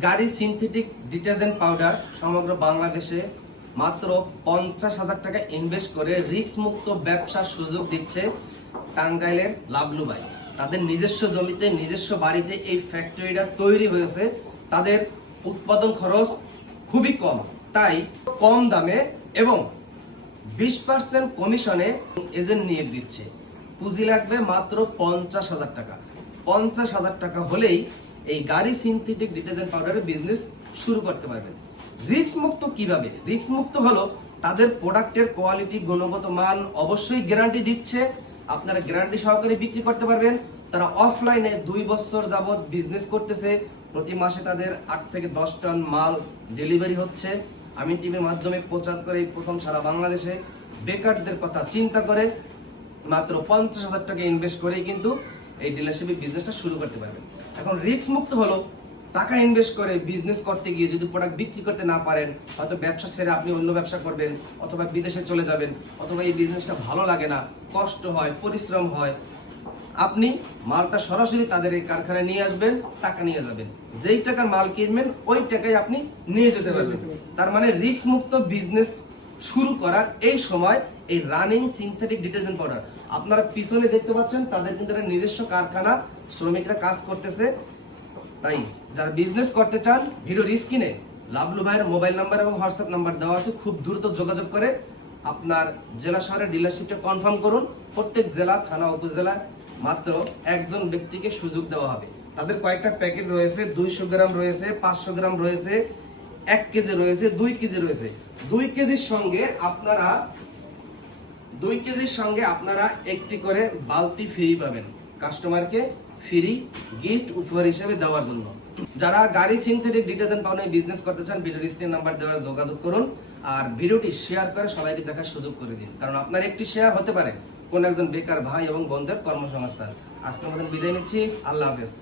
গাড়ি synthetic detergent powder সমগ্র বাংলাদেশে মাত্র পঞ্চাশ হাজার টাকা ইনভেস্ট করে রিস্ক মুক্ত ব্যবসার সুযোগ দিচ্ছে টাঙ্গাইলের লাভলু ভাই তাদের নিজস্ব জমিতে, নিজস্ব বাড়িতে এই ফ্যাক্টরিটা তৈরি হয়েছে। তাদের উৎপাদন খরচ খুবই কম। তাই কম দামে এবং বিশ পার্সেন্ট কমিশনে এজেন্ট নিয়োগ দিচ্ছে। পুঁজি লাগবে মাত্র পঞ্চাশ হাজার টাকা। পঞ্চাশ হাজার টাকা হলেই এই গাড়ি সিনথেটিক ডিটারজেন্ট পাউডারের বিজনেস শুরু করতে পারবেন। রিস্ক মুক্ত কীভাবে? রিস্ক মুক্ত হলো তাদের প্রোডাক্টের কোয়ালিটি গুণগত মান অবশ্যই গ্যারান্টি দিচ্ছে। আপনারা গ্যারান্টি সহকারে বিক্রি করতে পারবেন। তারা অফলাইনে দুই বছর যাবৎ বিজনেস করতেছে। প্রতি মাসে তাদের আট থেকে দশ টন মাল ডেলিভারি হচ্ছে। আমি টিভির মাধ্যমে প্রচার করে প্রথম সারা বাংলাদেশে বেকারদের কথা চিন্তা করে মাত্র পঞ্চাশ হাজার টাকা ইনভেস্ট করেই কিন্তু এই ডিলারশিপের বিজনেসটা শুরু করতে পারবেন। এখন রিস্ক মুক্ত হলো, টাকা ইনভেস্ট করে বিজনেস করতে গিয়ে যদি প্রোডাক্ট বিক্রি করতে না পারেন, হয়তো ব্যবসা ছেড়ে আপনি অন্য ব্যবসা করবেন, অথবা বিদেশে চলে যাবেন, অথবা এই বিজনেসটা ভালো লাগে না, কষ্ট হয়, পরিশ্রম হয়, আপনি মালটা সরাসরি তাদের এই কারখানায় নিয়ে আসবেন, টাকা নিয়ে যাবেন। যেই টাকার মাল কিনবেন, ওই টাকায় আপনি নিয়ে যেতে পারবেন। তার মানে রিস্ক মুক্ত বিজনেস শুরু করার এই সময় এই রানিং সিনথেটিক ডিটারজেন্ট পাউডার আপনারা পিছনে দেখতে পাচ্ছেন, তাদের কিন্তু একটা নিজস্ব কারখানা, শ্রমিকরা কাজ করতেছে। তাই যারা বিজনেস করতে চান ভিডিও রিস্ক স্ক্রিনে লাভলু ভাইয়ের মোবাইল নাম্বার এবং হোয়াটসঅ্যাপ নাম্বার দেওয়া আছে, খুব দ্রুত যোগাযোগ করে আপনার জেলা শহরের ডিলারশিপটা কনফার্ম করুন। প্রত্যেক জেলা, থানা, উপজেলা, মাত্র একজন ব্যক্তিকে সুযোগ দেওয়া হবে। তাদের কয়েকটা প্যাকেট রয়েছে, দুইশো গ্রাম রয়েছে, পাঁচশো গ্রাম রয়েছে এক কেজি রয়েছে, দুই কেজি রয়েছে। দুই কেজির সঙ্গে আপনারা, দুই কেজির সঙ্গে আপনারা একটি করে বালতি ফ্রি পাবেন। কাস্টমারকে ফ্রি গিফট উপহার হিসেবে দেওয়ার জন্য। যারা গাড়ি সিনথেটিক ডিটারজেন্ট পাউডার বিজনেস করতে চান, ভিডিওর স্ক্রিন নাম্বার দেওয়ার যোগাযোগ করুন আর ভিডিওটি শেয়ার করে সবাইকে দেখার সুযোগ করে দিন। কারণ আপনার একটি শেয়ার হতে পারে কোন একজন বেকার ভাই এবং বন্ধের কর্মসংস্থান। আজকের মতন বিদায় নিচ্ছি। আল্লাহ হাফেজ।